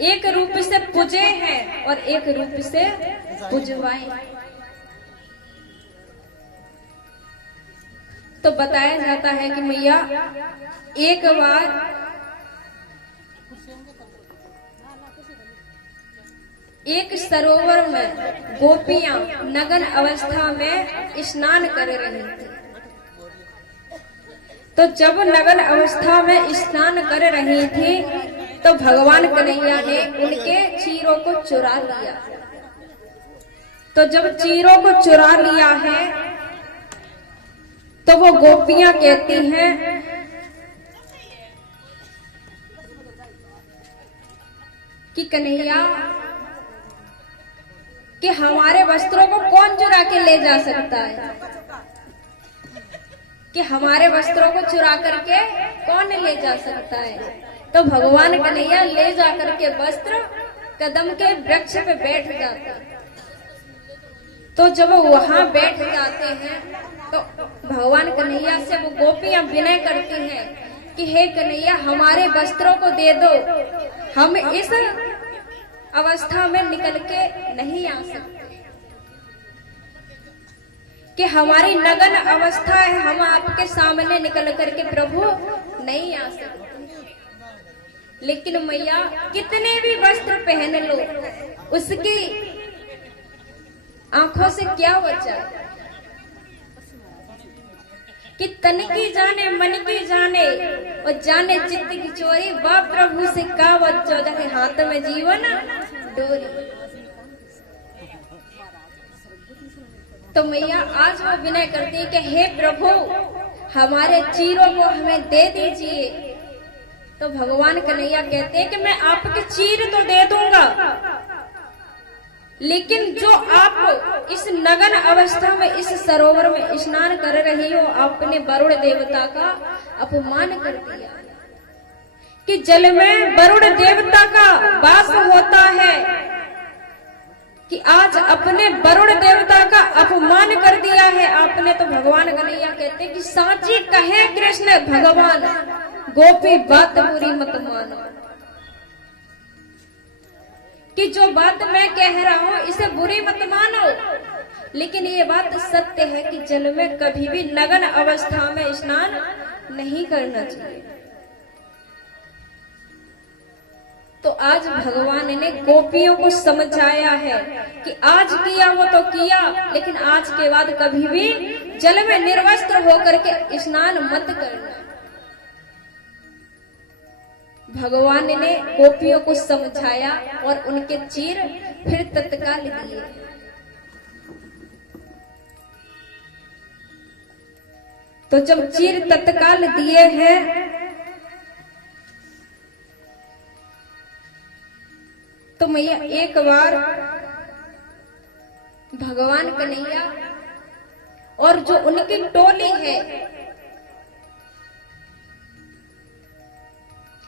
एक रूप से पूजे हैं और एक रूप से पूजवाए। तो बताया जाता है कि मैया एक बार एक सरोवर में गोपियां नग्न अवस्था में स्नान कर रही थी। तो जब नग्न अवस्था में स्नान कर रही थी तो भगवान कन्हैया ने उनके चीरों को चुरा लिया। तो जब चीरों को चुरा लिया है तो वो गोपियां कहती हैं कि कन्हैया कि हमारे वस्त्रों को कौन चुरा के ले जा सकता है, कि हमारे वस्त्रों को चुरा करके कौन ले जा सकता है। तो भगवान कन्हैया ले जा करके वस्त्र कदम के वृक्ष पे बैठ जाते हैं। तो जब वहां बैठ जाते हैं तो भगवान कन्हैया से वो गोपियां विनय करती हैं कि हे कन्हैया हमारे वस्त्रों को दे दो, हम इस अवस्था में निकल के नहीं आ सकते, कि हमारी नग्न अवस्था है, हम आपके सामने निकल करके प्रभु नहीं आ सकते। लेकिन मैया कितने भी वस्त्र पहन लो उसकी आंखों से क्या बचा, कि तन की जाने मन की जाने और जाने चित्त की चोरी, वाह प्रभु से का बच्चो जैसे हाथ में जीवन डोरी। तो मैया आज वो विनय करती है कि हे प्रभु हमारे चीरों को हमें दे दीजिए। तो भगवान कन्हैया कहते हैं कि मैं आपके चीर तो दे दूंगा, लेकिन जो आप इस नग्न अवस्था में इस सरोवर में स्नान कर रही हो, आपने वरुण देवता का अपमान कर दिया। कि जल में वरुण देवता का वास होता है, कि आज अपने वरुण देवता का अपमान कर दिया है आपने। तो भगवान कन्हैया कहते हैं कि साची कहे कृष्ण भगवान, गोपी बात बुरी मत मानो। कि जो बात मैं कह रहा हूं इसे बुरी मत मानो, लेकिन ये बात सत्य है कि जल में कभी भी नग्न अवस्था में स्नान नहीं करना चाहिए। तो आज भगवान ने गोपियों को समझाया है कि आज किया वो तो किया, लेकिन आज के बाद कभी भी जल में निर्वस्त्र होकर के स्नान मत करना। भगवान ने गोपियों को समझाया और उनके चीर फिर तत्काल दिए। तो जब चीर तत्काल दिए हैं तो मैया एक बार भगवान कन्हैया और जो उनकी टोली है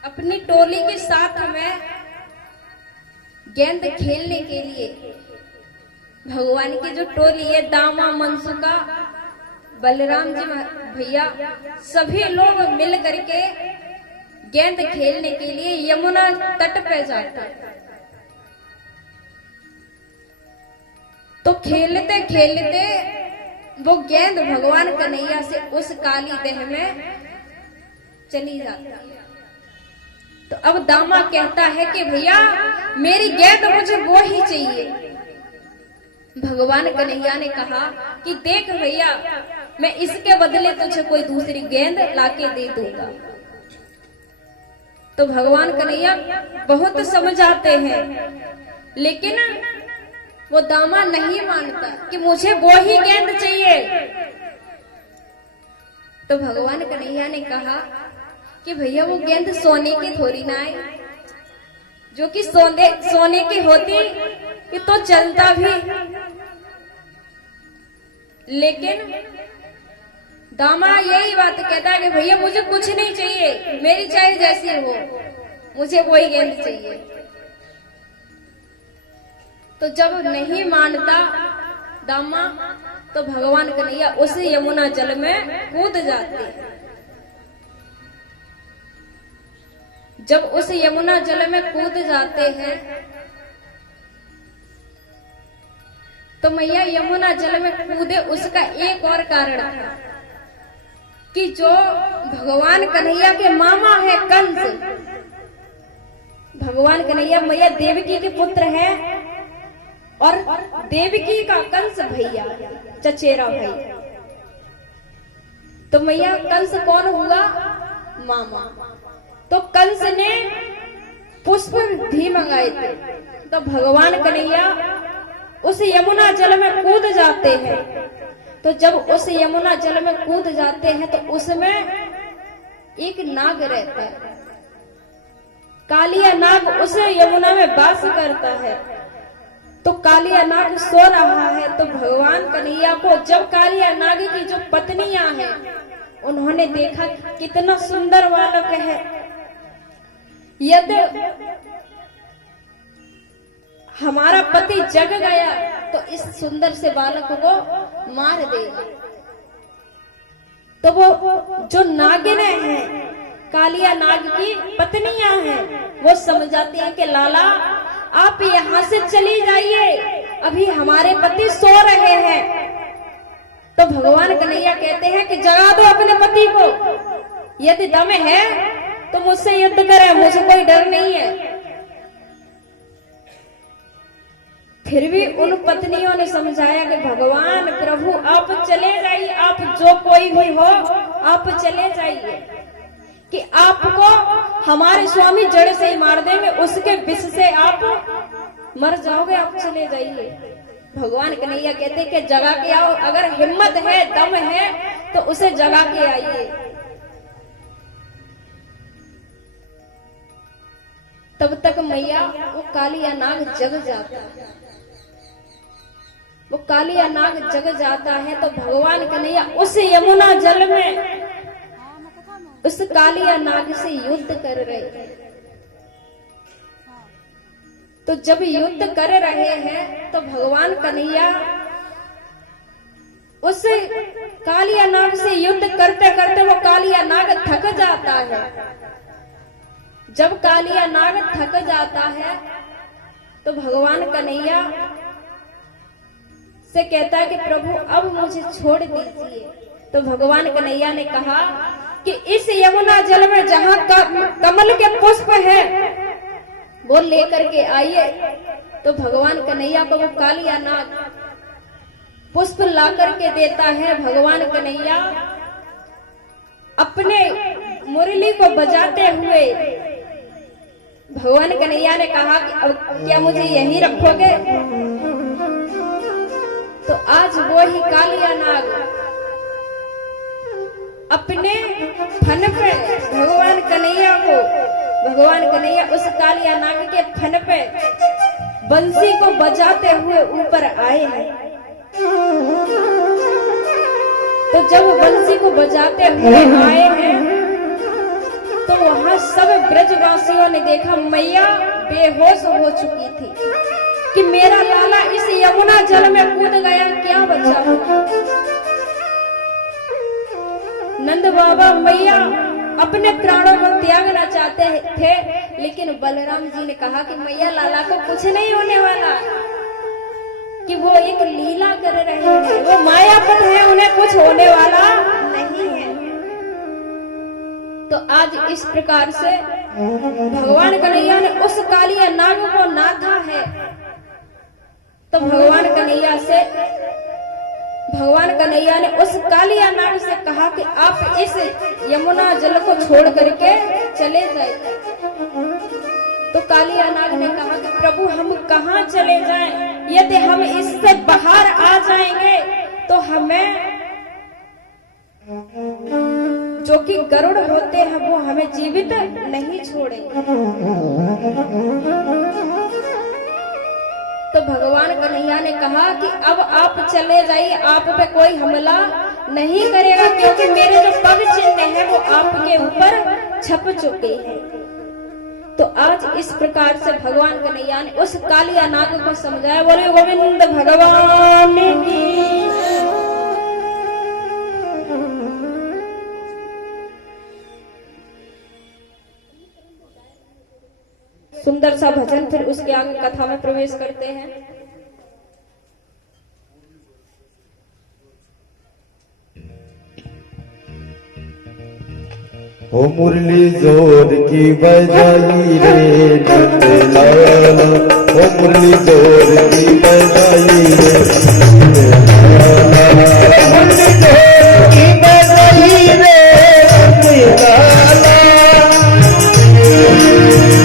अपनी टोली के साथ में गेंद खेलने के लिए, भगवान की जो टोली है दामा मनसुका बलराम जी भैया सभी लोग मिल करके गेंद खेलने के लिए यमुना तट पे जाते। तो खेलते खेलते वो गेंद भगवान कन्हैया से उस काली देह में चली जाती है। तो अब दामा कहता है कि भैया मेरी गेंद मुझे वो ही चाहिए। भगवान कन्हैया ने कहा कि देख भैया मैं इसके बदले तुझे कोई दूसरी गेंद लाके दे दूंगा। तो भगवान कन्हैया बहुत समझाते हैं, लेकिन वो दामा नहीं मानता कि मुझे वो ही गेंद चाहिए। तो भगवान कन्हैया ने कहा कि भैया वो गेंद सोने की थोड़ी ना है, जो कि सोने की होती ये तो चलता भी। लेकिन दामा यही बात कहता है कि भैया मुझे कुछ नहीं चाहिए, मेरी चाहे जैसी हो, मुझे वही गेंद चाहिए। तो जब नहीं मानता दामा तो भगवान कन्हैया उसी यमुना जल में कूद जाते हैं। जब उस यमुना जल में कूद जाते हैं तो मैया यमुना जल में कूदे उसका एक और कारण था कि जो भगवान कन्हैया के मामा है कंस, भगवान कन्हैया मैया देवकी के पुत्र है और देवकी का कंस भैया चचेरा भाई। तो मैया कंस कौन हुआ? मामा। तो कंस ने पुष्प भी मंगाए थे। तो भगवान कन्हैया उस यमुना जल में कूद जाते हैं। तो जब उस यमुना जल में कूद जाते हैं तो उसमें एक नाग रहता है, कालिया नाग उस यमुना में वास करता है। तो कालिया नाग सो रहा है। तो भगवान कन्हैया को जब कालिया नाग की जो पत्नियां हैं उन्होंने देखा कितना सुंदर बालक है, यदि हमारा पति जग गया तो इस सुंदर से बालक को मार देगा। तो वो जो नागिनें हैं, कालिया नाग की पत्नियां हैं, वो समझाती हैं कि लाला आप यहाँ से चली जाइए, अभी हमारे पति सो रहे हैं। तो भगवान कन्हैया कहते हैं कि जगा दो अपने पति को, यदि दम है तो मुझसे युद्ध करे, मुझे कोई डर नहीं है। फिर भी उन पत्नियों ने समझाया कि भगवान प्रभु आप चले जाइए, आप जो कोई भी हो आप चले जाइए, कि आपको हमारे स्वामी जड़ से ही मार देंगे, उसके विष से आप मर जाओगे, आप चले जाइए। भगवान कन्हैया कहते कि जगा के आओ, अगर हिम्मत है दम है तो उसे जगा के आइए। तब तक मैया वो कालिया नाग जग जाता है। वो कालिया नाग जग जाता है तो भगवान कन्हैया उस यमुना जल में उस कालिया नाग से युद्ध कर रहे हैं। तो जब युद्ध कर रहे हैं तो भगवान कन्हैया उस कालिया नाग से युद्ध करते करते वो कालिया नाग थक जाता है। जब कालिया नाग थक जाता है तो भगवान कन्हैया से कहता है कि प्रभु अब मुझे छोड़ दीजिए। तो भगवान कन्हैया ने कहा कि इस यमुना जल में जहाँ कमल के पुष्प है वो लेकर के आइए। तो भगवान कन्हैया को वो कालिया नाग पुष्प ला करके देता है। भगवान कन्हैया अपने मुरली को बजाते हुए भगवान कन्हैया ने कहा कि अब क्या मुझे यहीं रखोगे? तो आज वो ही कालिया नाग अपने फन पे भगवान कन्हैया उस कालिया नाग के फन पे बंसी को बजाते हुए ऊपर आए हैं। तो जब बंसी को बजाते हुए आए हैं तो वहां सब ब्रजवासियों ने देखा मैया बेहोश हो चुकी थी कि मेरा लाला इस यमुना जल में कूद गया, क्या बचा? नंद बाबा मैया अपने प्राणों को त्यागना चाहते थे, लेकिन बलराम जी ने कहा कि मैया लाला को कुछ नहीं होने वाला, कि वो एक लीला कर रहे हैं, वो मायापन है, उन्हें कुछ होने वाला नहीं है। तो आज इस प्रकार से भगवान कन्हैया ने उस कालिया नाग को नाथा है। तो भगवान कन्हैया ने उस कालिया नाग से कहा कि आप इस यमुना जल को छोड़ करके चले जाइए। तो कालिया नाग ने कहा कि प्रभु हम कहाँ चले जाएं? यदि हम इससे बाहर आ जाएंगे तो हमें जो कि गरुड़ होते हैं वो हमें जीवित नहीं छोड़ेंगे। तो भगवान कन्हैया ने कहा कि अब आप चले जाइए, आप पे कोई हमला नहीं करेगा, क्योंकि मेरे जो पग चिन्ह हैं वो आपके ऊपर छप चुके हैं। तो आज इस प्रकार से भगवान कन्हैया ने उस कालिया नाग को समझाया। बोले गोविंद भगवान की। सुंदर सा भजन, फिर उसके आगे कथा में प्रवेश करते हैं। हो मुरली जोर की बजाई रे नंदलाला, हो मुरली जोर की बजाई रे नंदलाला, मुरली जोर की बजाई रे नंदलाला,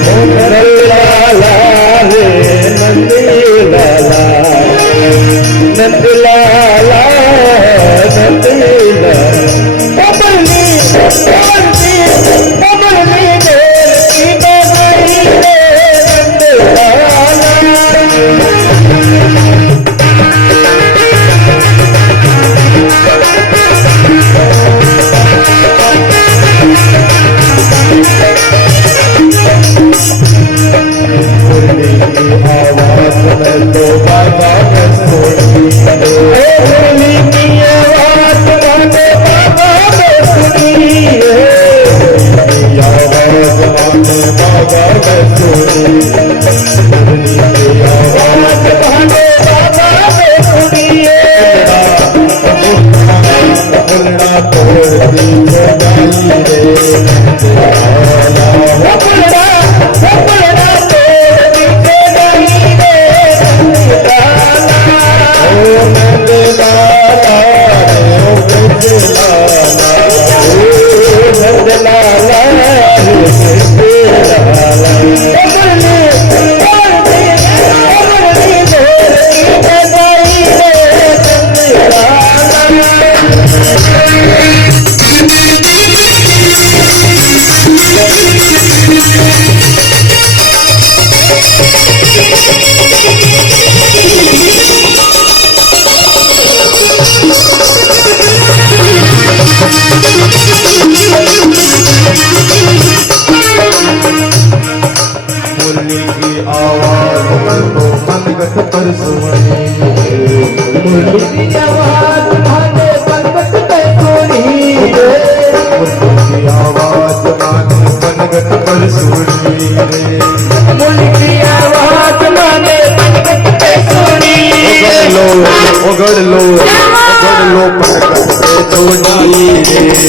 हो नंदलाला रे नंदलाला, नंदलाला नंदलाला, पर सुनी मुरली की आवाज माने बनगट पे सुनी, मुरली की आवाज माने बनगट पर सुनी, मुरली की आवाज माने बनगट पे सुनी, ओगड़ लो बनगट पे सुनी रे।